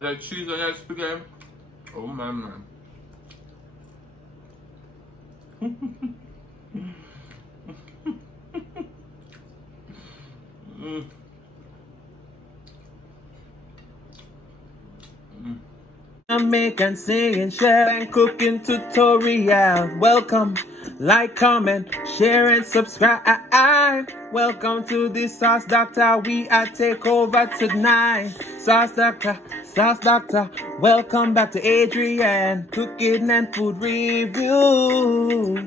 The cheese on that spaghetti. Oh my man. Jamaican Singing Chef and cooking tutorial. Welcome, like, comment, share, and subscribe. Welcome to the Sauce Doctor. We are take over tonight. Sauce Doctor, Sauce Doctor. Welcome back to Adrian Cooking and Food Review.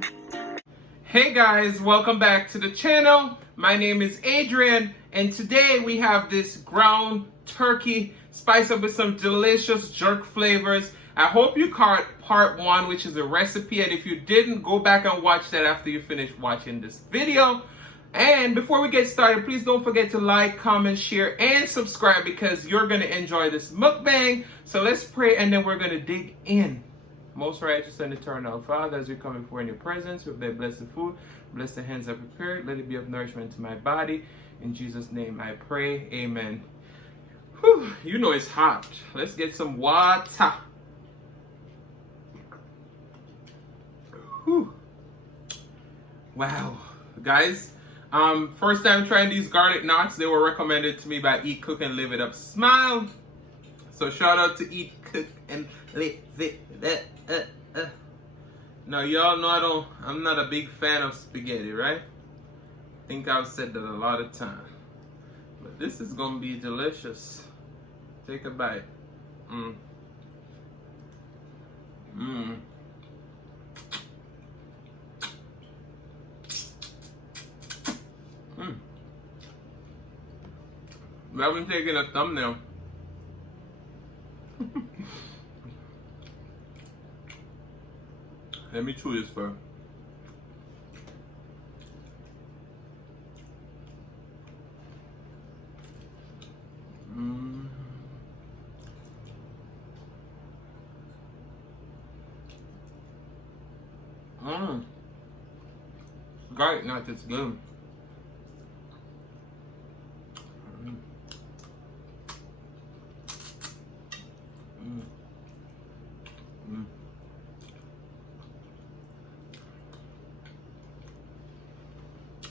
Hey guys, welcome back to the channel. My name is Adrian, and today we have this ground turkey spiced up with some delicious jerk flavors. I hope you caught part 1, which is a recipe, and if you didn't, go back and watch that after you finish watching this video. And before we get started, please don't forget to like, comment, share, and subscribe because you're going to enjoy this mukbang. So let's pray and then we're going to dig in. Most righteous and eternal Father, as we come before in your presence with thy blessed food, bless the hands that prepared, let it be of nourishment to my body. In Jesus' name I pray, amen. Whew, you know it's hot. Let's get some water. Whew. Wow, guys. First time trying these garlic knots. They were recommended to me by Eat, Cook, and Live It Up Smile. So shout out to Eat, Cook, and Live It Up. Now y'all know I'm not a big fan of spaghetti, right? I think I've said that a lot of times. But this is gonna be delicious. Take a bite. We haven't taken a thumbnail. Let me chew this first. Garlic knots is good.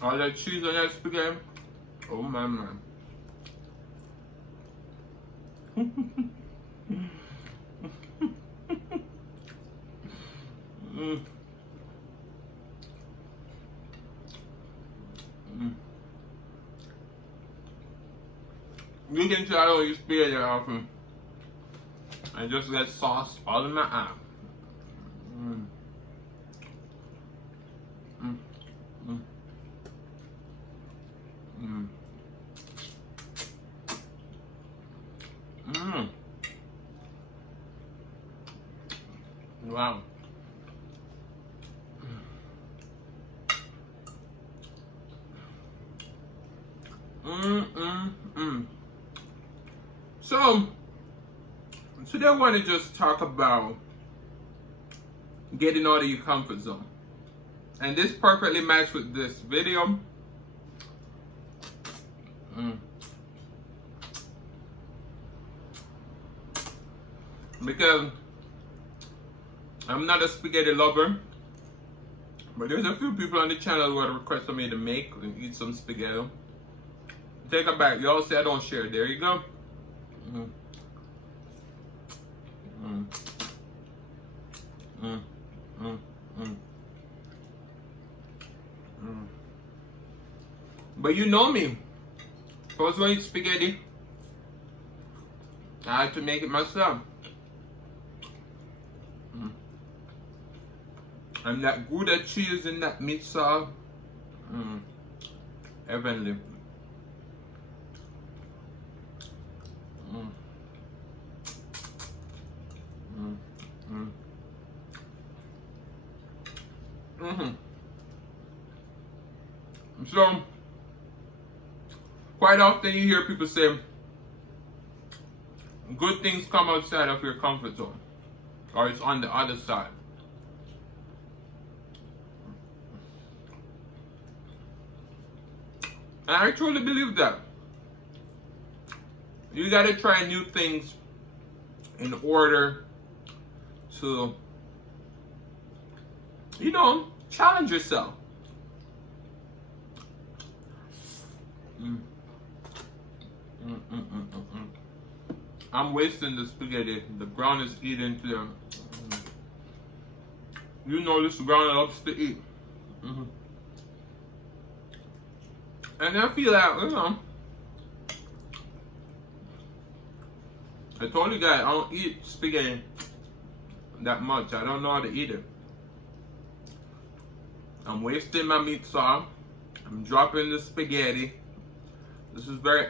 All that cheese on that spaghetti. Oh my man. You can tell I don't use spaghetti often. I just get sauce all in my eye. Wow. So today I want to just talk about getting out of your comfort zone. And this perfectly matches with this video. Because I'm not a spaghetti lover, but there's a few people on the channel who have requested me to make and eat some spaghetti. Take a bite. Y'all say I don't share. There you go. But you know me. If I was going to eat spaghetti, I had to make it myself. And that Gouda cheese and that meatsauce, heavenly. So, quite often you hear people say, good things come outside of your comfort zone, or it's on the other side. And I truly believe that. You gotta try new things in order to, you know, challenge yourself. I'm wasting the spaghetti. The ground is eating too. You know this ground loves to eat. And I feel like, you know, I told you guys I don't eat spaghetti that much. I don't know how to eat it. I'm wasting my meat sauce. I'm dropping the spaghetti. This is very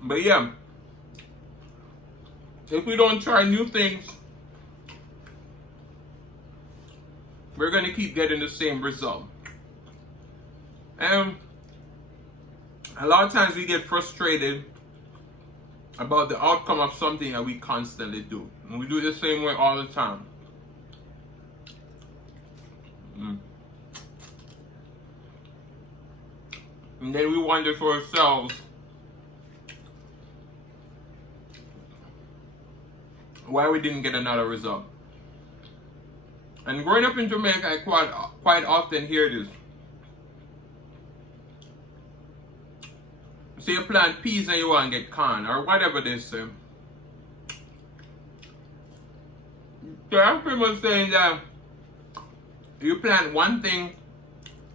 But yeah, if we don't try new things, we're gonna keep getting the same result. And a lot of times we get frustrated about the outcome of something that we constantly do. And we do it the same way all the time. And then we wonder to ourselves, why we didn't get another result. And growing up in Jamaica, I quite often hear this. Say you plant peas and you want to get corn, or whatever they say. So I'm pretty much saying that you plant one thing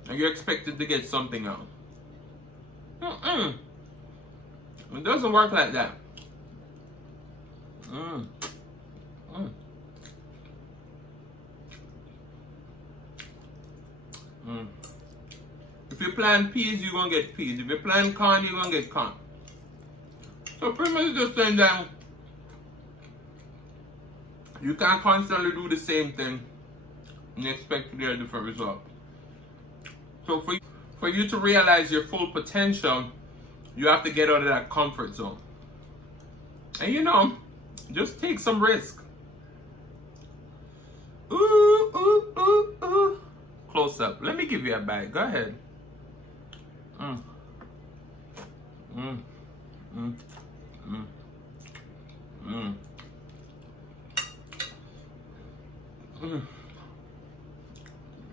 and you're expected to get something else. It doesn't work like that. If you plant peas, you're gonna get peas. If you plant corn, you're gonna get corn. So pretty much just saying that you can't constantly do the same thing and expect to get a different result. So for you to realize your full potential, you have to get out of that comfort zone. And you know, just take some risk. Ooh, ooh, ooh, ooh. Close up. Let me give you a bite. Go ahead.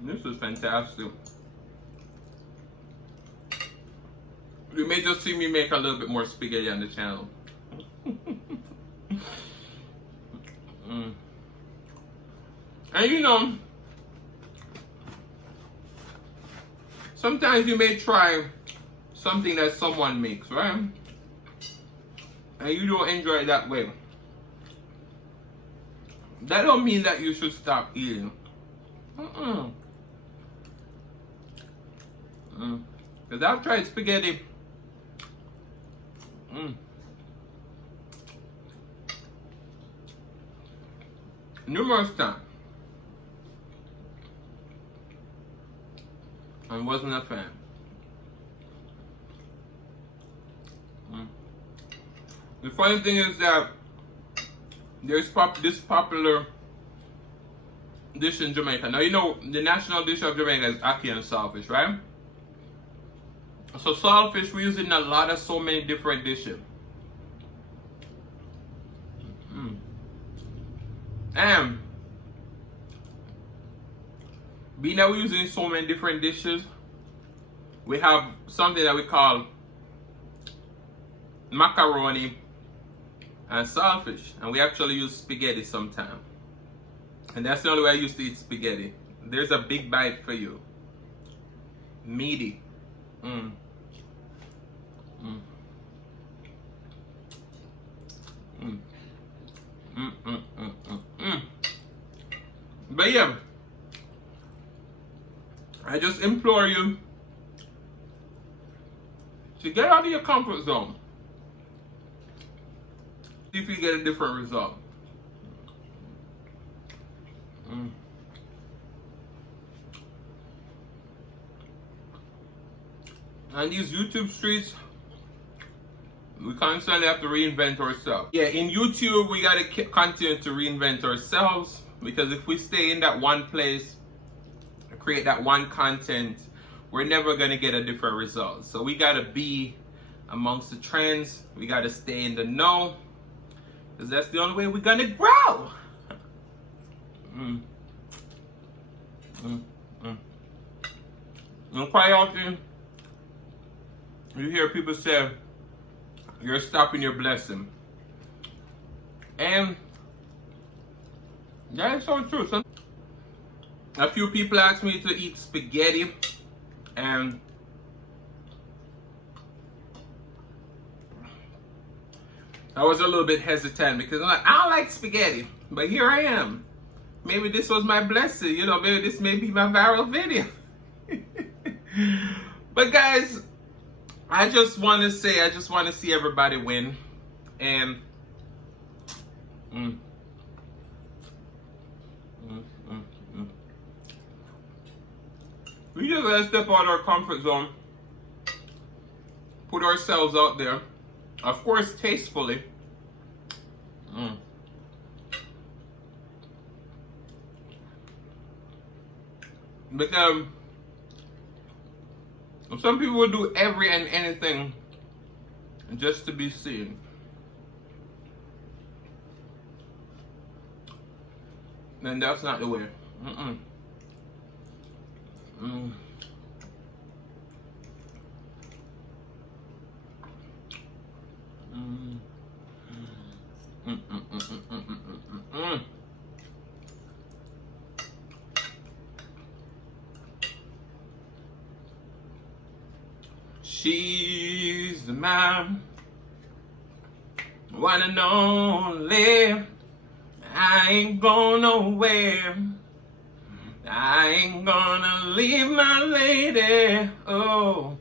This is fantastic. You may just see me make a little bit more spaghetti on the channel. And you know, sometimes you may try something that someone makes, right? And you don't enjoy it that way. That don't mean that you should stop eating. Because I've tried spaghetti. Numerous times. I wasn't a fan. The funny thing is that there's this popular dish in Jamaica. Now you know the national dish of Jamaica is ackee and saltfish, right? So saltfish we use it in a lot of so many different dishes. And being that we're using so many different dishes, we have something that we call macaroni and saltfish, and we actually use spaghetti sometimes. And that's the only way I used to eat spaghetti. There's a big bite for you. Meaty. But yeah, I just implore you to get out of your comfort zone. See if you get a different result. And these YouTube streets, we constantly have to reinvent ourselves. Yeah, in YouTube, we gotta continue to reinvent ourselves, because if we stay in that one place, create that one content, we're never gonna get a different result. So we gotta be amongst the trends. We gotta stay in the know, because that's the only way we're gonna grow. And quite often, you hear people say, you're stopping your blessing. And that is so true. So, a few people asked me to eat spaghetti, and I was a little bit hesitant because I'm like, I don't like spaghetti, but here I am. Maybe this was my blessing, you know, maybe this may be my viral video. But guys, I just want to say, I just want to see everybody win. And we just gotta step out of our comfort zone, put ourselves out there, of course tastefully. Because some people will do every and anything just to be seen. And that's not the way. She's the man, one and only. I ain't going nowhere. I ain't gonna leave my lady. Oh.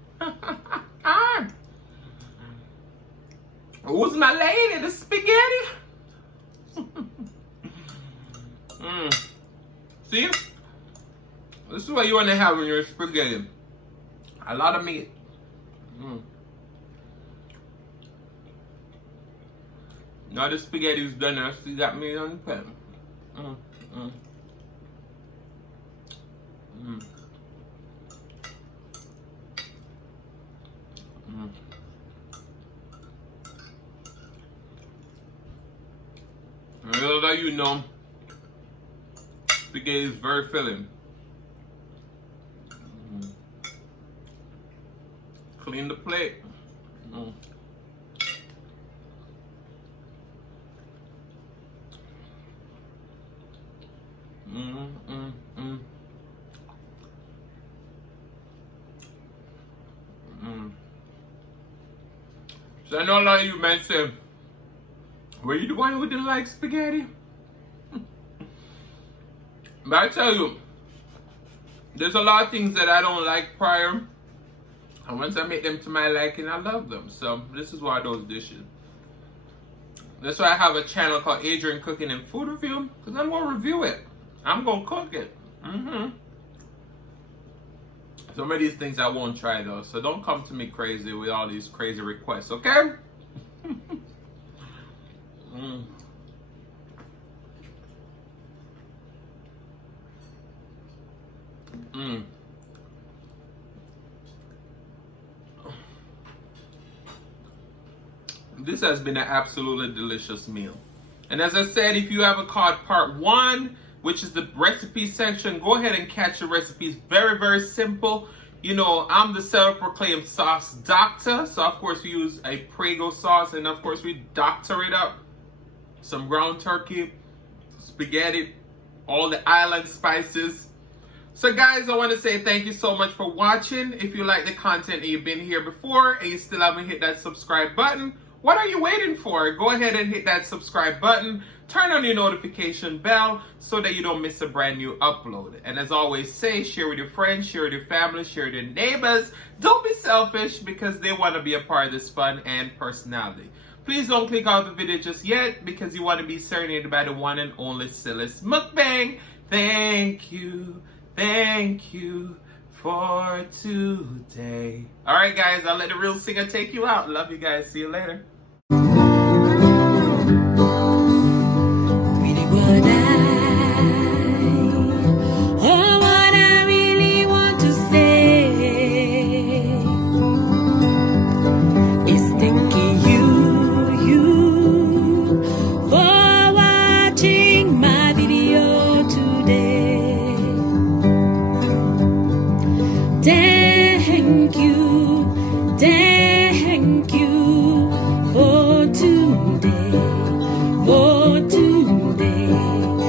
Who's my lady? The spaghetti? See? This is what you want to have in your spaghetti. A lot of meat. Now the spaghetti is done. I still got meat on the pan. And little that you know, spaghetti is very filling. Clean the plate. So I know a lot of you men say, were you the one who didn't like spaghetti? But I tell you, there's a lot of things that I don't like prior, and once I make them to my liking, I love them. So this is one of those dishes. That's why I have a channel called Adrian Cooking and Food Review, because I'm going to review it. I'm going to cook it. Some of these things I won't try though, so don't come to me crazy with all these crazy requests, okay? This has been an absolutely delicious meal. And as I said, if you haven't caught part 1, which is the recipe section, go ahead and catch the recipes. Very, very simple. You know, I'm the self-proclaimed sauce doctor. So, of course, we use a Prego sauce. And, of course, we doctor it up. Some ground turkey, spaghetti, all the island spices. So, guys, I want to say thank you so much for watching. If you like the content and you've been here before and you still haven't hit that subscribe button, what are you waiting for? Go ahead and hit that subscribe button. Turn on your notification bell so that you don't miss a brand new upload. And as always say, share with your friends, share with your family, share with your neighbors. Don't be selfish, because they want to be a part of this fun and personality. Please don't click off the video just yet, because you want to be serenaded by the one and only Silas Mukbang. Thank you for today. Alright guys, I'll let the real singer take you out. Love you guys. See you later. What I really want to say. for today.